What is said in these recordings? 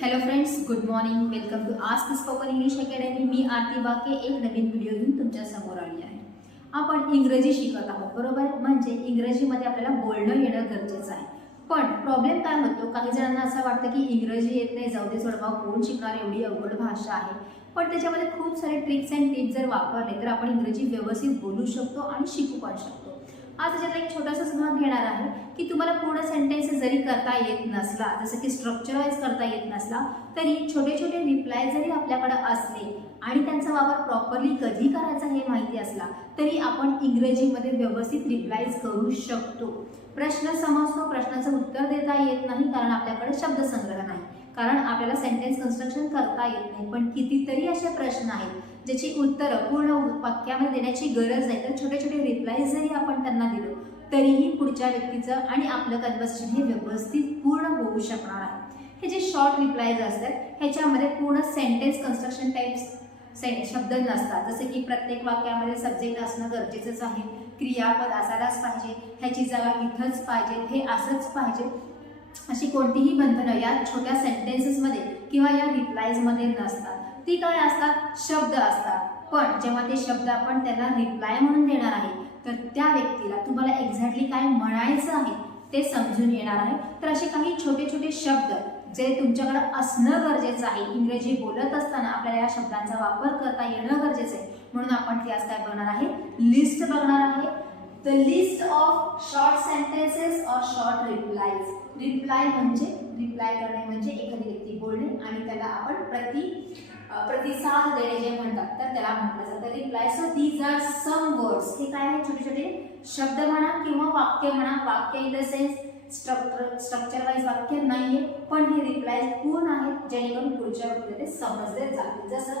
Hello friends, good morning. Welcome to Ask spoken English academy. मी आरती वाके एक नवीन video घेऊन तुमच्या समोर आली आहे. आपण इंग्रजी शिकत आहोत, बरोबर. म्हणजे इंग्रजीमध्ये आपल्याला बोलणं येणं गरजेचं आहे. पण प्रॉब्लेम काय होतो, काही जणांना असं वाटतं की इंग्रजी येत नाही, जाऊ दे सोडवा, कोण शिकणार, एवढी अवघड भाषा आहे. पण त्याच्यामध्ये खूप सारे ट्रिक्स अँड टिप्स जर वापरले तर आपण इंग्रजी व्यवस्थित बोलू शकतो आणि शिकू पण शकतो. आज त्याच्यात एक छोटासा भाग घेणार आहे की तुम्हाला पूर्ण सेंटेन्स जरी करता येत नसला, जसं की स्ट्रक्चर वाईज करता येत नसला, तरी छोटे छोटे रिप्लाय जरी आपल्याकडे असले आणि त्यांचा वापर प्रॉपरली कधी करायचा हे माहिती असला तरी आपण इंग्रजीमध्ये व्यवस्थित रिप्लायज करू शकतो. प्रश्न समजतो, प्रश्नाचं उत्तर देता येत नाही कारण आपल्याकडे शब्दसंग्रह नाही, कारण आपल्याला सेंटेन्स कन्स्ट्रक्शन करता येत नाही. पण कितीतरी असे प्रश्न आहेत ज्याची उत्तरं पूर्ण वाक्यामध्ये देण्याची गरज नाही, तर छोटे छोटे रिप्लाय जरी आपण त्यांना दिलो तरीही पुढच्या व्यक्तीचं आणि आपलं कन्व्हर्सेशन हे व्यवस्थित पूर्ण होऊ शकणार आहे. हे जे शॉर्ट रिप्लायज असतात ह्याच्यामध्ये पूर्ण सेंटेन्स कन्स्ट्रक्शन टाइप्स शब्द नसतात. जसे की प्रत्येक वाक्यामध्ये सब्जेक्ट असणं गरजेचंच आहे, क्रियापद असायलाच पाहिजे, ह्याची जागा इथंच पाहिजे, हे असंच पाहिजे, अशी कोणतीही बंधनं या छोट्या सेंटेन्सेसमध्ये किंवा या रिप्लायजमध्ये नसतात. ती काय असतात, शब्द असतात. पण जेव्हा ते शब्द आपण त्यांना रिप्लाय म्हणून देणार आहे तर त्या व्यक्तीला तुम्हाला एक्झॅक्टली काय म्हणायचं आहे ते समजून येणार आहे. तर असे काही छोटे छोटे शब्द जे तुमच्याकडे असणं गरजेचं आहे, इंग्रजी बोलत असताना आपल्याला या शब्दांचा वापर करता येणं गरजेचं आहे. म्हणून आपण ती आज काय बघणार आहे, लिस्ट बघणार आहे. The list of short sentences और शॉर्ट रिप्लायज. रिप्लाय म्हणजे रिप्लाय करणे म्हणजे एखादी व्यक्ती बोलणे आणि त्याला आपण प्रतिसाद देणे जे म्हणतात तर त्याला म्हटलं जातं reply. So these are some words. हे काय आहे, छोटे छोटे शब्द म्हणा किंवा वाक्य म्हणा. वाक्य in the sense structure wise वाक्य नाहीये, पण हे रिप्लाय पूर्ण आहेत जेणेकरून पुढच्या व्यक्तीला ते समजले जातील. जसं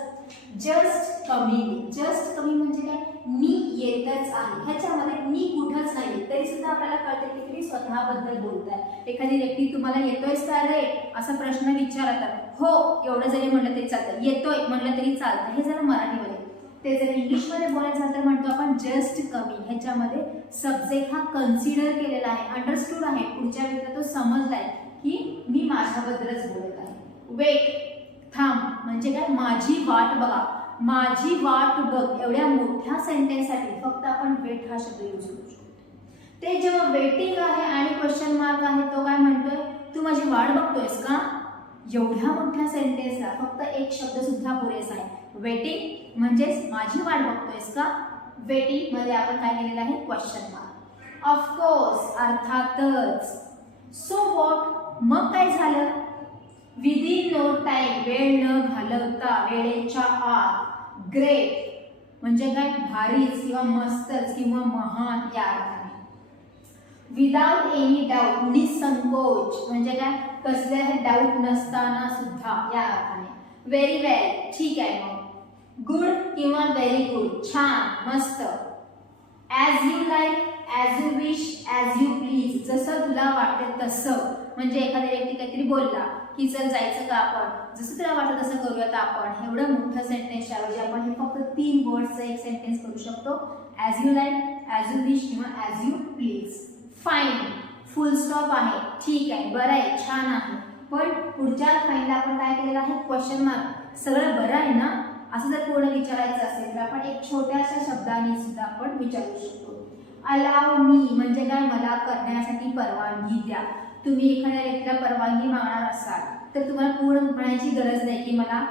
जस्ट कमिंग. जस्ट कमिंग म्हणजे काय, मी येतच आहे. ह्याच्यामध्ये मी कुठंच नाही तरी सुद्धा आपल्याला कळते की तुम्ही स्वतःबद्दल बोलताय. एखादी व्यक्ती तुम्हाला येतोयस का रे असा प्रश्न विचारतात, हो एवढं जरी म्हटलं तरी चालतं, येतोय म्हटलं तरी चालतं. हे जर मराठीमध्ये. ते जर इंग्लिशमध्ये बोलायचं झालं तर म्हणतो आपण जस्ट कमिंग. ह्याच्यामध्ये सब्जेक्ट हा कन्सिडर केलेला आहे, अंडरस्टूड आहे, पुढच्या व्यक्तीला तो समजलाय की मी माझ्याबद्दलच बोलत आहे. वेट, थांब म्हणजे काय, माझी वाट बघा. माझी वाट बघ एवढ्या मोठ्या सेंटेन्ससाठी फक्त आपण वेट हा शब्द यूज करू शकतो. ते जेव्हा वेटिंग आहे आणि क्वेश्चन मार्क आहे तो काय म्हणतोय, तू माझी वाट बघतोयस का. एवढ्या मोठ्या सेंटेन्सला फक्त एक शब्द सुद्धा पुरेसा आहे, वेटिंग. म्हणजेच माझी वाट बघतोयस का. वेटिंग मध्ये आपण काय केलेलं आहे, क्वेश्चन मार्क. ऑफकोर्स अर्थातच. सो व्हॉट मग काय झालं. विदिन नो टाइम वेळ न घालवता, वेळेच्या आत. ग्रेट म्हणजे काय, भारीच किंवा मस्तच किंवा महान या अर्थाने. विदाउट एनी डाऊट, निसंकोच म्हणजे काय, कसल्याही डाऊट नसताना सुद्धा या अर्थाने. व्हेरी वेल ठीक आहे मग. गुड किंवा व्हेरी गुड, छान मस्त. As you like, as you wish, as you please. जसं तुला वाटतं तसं. म्हणजे एखाद्या व्यक्ती काहीतरी बोलला की चल जायचं का आपण, जसं तुला वाटतं तसं करूयात आपण. एवढं मोठं सेंटेन्स ऐवजी आपण हे फक्त 3 वर्ड्सचं एक सेंटेन्स करू शकतो. As you like, as you wish किंवा as you please. Fine, full stop आहे, ठीक आहे, बरं आहे, छान आहे. पण पुढच्या लाईनला आपण काय केलेलं आहे, क्वेश्चन मार्क. सगळं बरं आहे ना असं जर पूर्ण विचारायचं असेल तर आपण एक छोट्याशा शब्दाने सुद्धा आपण विचारू शकतो. अलाव मी म्हणजे काय, मला करण्यासाठी परवानगी द्या. तुम्ही एखाद्या व्यक्तीला परवानगी मागणार असाल तर तुम्हाला पूर्ण म्हणायची गरज नाही की मला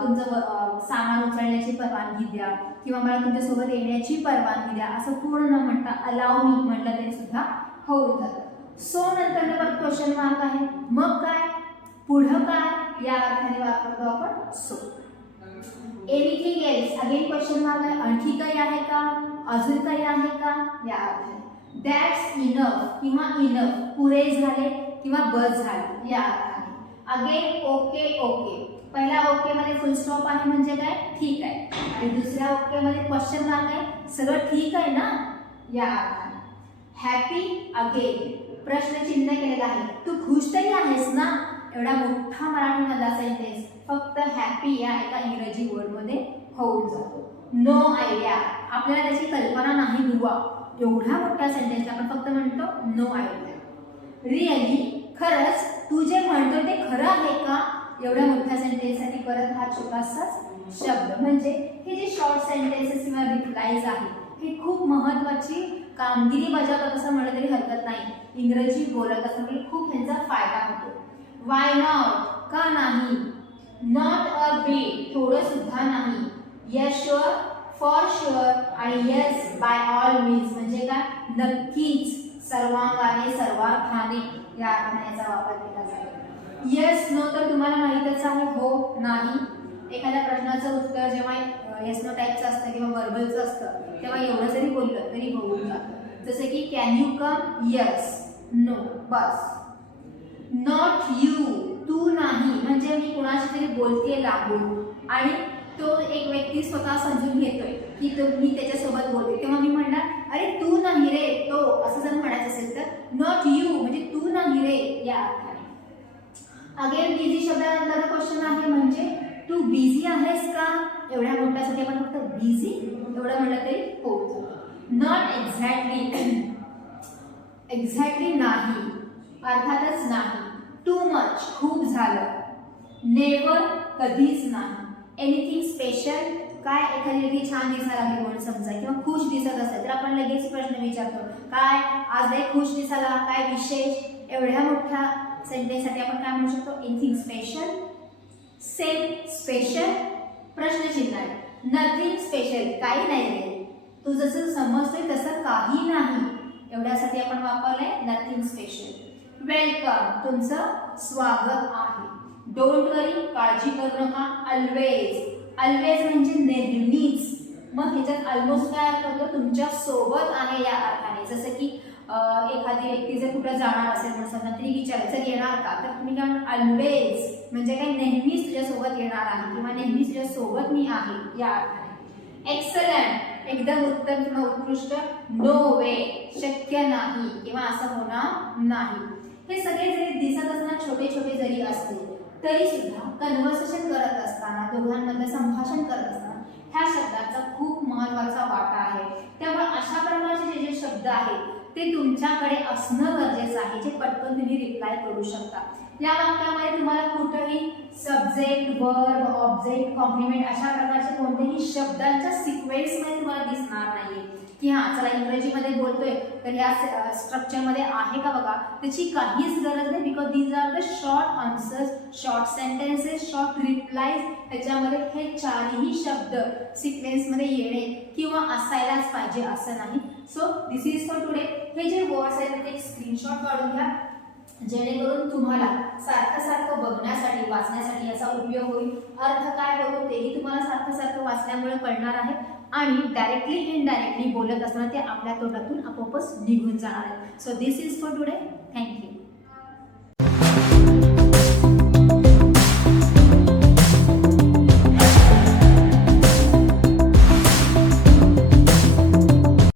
तुमचं सामान उचलण्याची परवानगी द्या किंवा मला तुमच्यासोबत येण्याची परवानगी द्या. असं पूर्ण न म्हणता अलाव मी म्हटलं तरी सुद्धा होऊन जातं. सो नंतर परत क्वेश्चन मार्क आहे. मग काय, पुढं काय या अर्थाने वापरतो आपण so. Anything else, again question mark आहे. आणखी काही आहे का, अजून काही आहे का या अर्थाने. दॅट्स इनफ किंवा इनफ, पुरे झाले किंवा बस झाले या अर्थाने. Again okay okay. पहिल्या ओके मध्ये फुल स्टॉप आहे म्हणजे काय, ठीक आहे. आणि दुसऱ्या ओके मध्ये क्वेश्चन मार्क आहे, सगळं ठीक आहे ना या अर्थाने. हॅपी अगेन, प्रश्नचिन्ह केलेलं आहे, तू खुश तरी आहेस ना. एवढा मोठा मराठीमधला सेंटेन्स फक्त हॅपी या एका इंग्रजी वर्डमध्ये होऊन जातो. नो आयडिया, आपल्याला त्याची कल्पना नाही बुवा. एवढ्या मोठ्या सेंटेन्सला आपण फक्त म्हणतो नो आयडिया. रिअली, खरंच तू जे म्हणतोय ते खरं आहे का. एवढ्या मोठ्या सेंटेन्ससाठी परत हा छोटासा शब्द म्हणजे हे जे शॉर्ट सेंटेन्सेस किंवा रिप्लाईज आहे हे खूप महत्त्वाची कामगिरी बजावतात असं म्हणलं तरी हरकत नाही। इंग्रजी बोलत असताना खूप ह्यांचा फायदा होतो। वाय नॉट, का नाही, नॉट अ बिट, थोडं सुद्धा नाही, येस शुअर, फॉर शुअर आणि येस बाय ऑल मीन्स म्हणजे काय, नक्कीच, सर्वांगाने, सर्वार्थाने या अर्थाचा वापर केला जातो। येस नो तर तुम्हाला माहितच आहे, हो नाही। एखाद्या प्रश्नाचं उत्तर जेव्हा येस नो टाईपचं असतं किंवा वर्बलचं असतं तेव्हा एवढं जरी बोललं तरी होऊन जातं। जसं की can you come, yes, no, बस। नॉट यू, तू नाही, म्हणजे मी कुणाशी तरी बोलते लांबून आणि तो एक व्यक्ती स्वतः समजून घेतोय की तो मी त्याच्यासोबत बोलते, तेव्हा मी म्हणणार अरे तू नाही रे, तो, असं जर म्हणायचं असेल तर नॉट यू म्हणजे तू नाही रे या अर्थाने। अगेन बिझी शब्दानंतर क्वेश्चन आहे म्हणजे तू बिझी आहेस का, एवढ्या मोठ्यासाठी आपण फक्त बिझी एवढं म्हणलं तरी होऊन जातं। नॉट एक्झॅक्टली, एक्झॅक्टली नाही, अर्थातच नाही। टू मच, खूप झालं। नेव्हर, कधीच नाही। एनिथिंग स्पेशल, काय एखादी व्यक्ती छान दिसायला लागली म्हणून समजा किंवा खुश दिसत असेल तर आपण लगेच प्रश्न विचारतो काय आज लय खुश दिसायला, काय विशेष, एवढ्या मोठ्या सेंटेन्ससाठी आपण काय म्हणू शकतो, एनिथिंग स्पेशल, सेम स्पेशल, प्रश्नचिन्ह आहे। नथिंग स्पेशल, काही नाही रे, तू जसं समजतोय तसं काही नाही, एवढ्यासाठी आपण वापरलंय नथिंग स्पेशल। वेलकम, तुमचं स्वागत आहे। डोंट वरी, काळजी करू नका। ऑलवेज, ऑलवेज म्हणजे नेहमीच, मग ह्याच्यात ऑलमोस्ट काय अर्थ होतो, तुमच्या सोबत आहे या अर्थाने। जसं की एखादी व्यक्ती जर कुठं जाणार असेल म्हणून समजा तरी विचारायचं येणार का, तर तुम्ही काय म्हणणार ऑलवेज म्हणजे काय नेहमीच तुझ्या सोबत येणार आहे किंवा नेहमीच तुझ्या सोबत मी आहे या अर्थाने। एक्सलंट, एकदम उत्तम किंवा उत्कृष्ट। नो वे, शक्य नाही किंवा असं होणार नाही। हे सगळे जरी दिसत असताना छोटे छोटे जरी असतील तरी सुद्धा कन्व्हर्सेशन करत असताना, दोघांमध्ये संभाषण करत असताना ह्या शब्दाचा खूप महत्त्वाचा वाटा आहे। त्यामुळे अशा प्रकारचे जे जे शब्द आहेत ते तुमच्याकडे असणं गरजेचं आहे, जे पटकन तुम्ही रिप्लाय करू शकता। या वाक्यामध्ये तुम्हाला कुठेही सब्जेक्ट, वर्ब, ऑब्जेक्ट, कॉम्प्लिमेंट अशा प्रकारचे कोणतेही शब्दांच्या सिक्वेन्समध्ये तुम्हाला दिसणार नाहीये की हां चला इंग्रजीमध्ये बोलतोय तर या स्ट्रक्चरमध्ये आहे का बघा, त्याची काहीच गरज नाही। Because these are the short answers, short sentences, short replies, त्याच्यामध्ये हे चारही शब्द सिक्वेन्समध्ये येणे किंवा असायलाच पाहिजे असं नाही। So this is for today. हे जे वर्ड्स आहेत ते एक स्क्रीनशॉट काढून घ्या जेणेकरून तुम्हाला सारखं सारखं बघण्यासाठी, वाचण्यासाठी याचा उपयोग होईल। अर्थ काय होतो तेही तुम्हाला सारखं सारखं वाचल्यामुळे कळणार आहे आणि डायरेक्टली इनडायरेक्टली बोलत असताना ते आपल्या तोंडातून आपोआपच निघून जाणार आहे। So this is for today, thank you.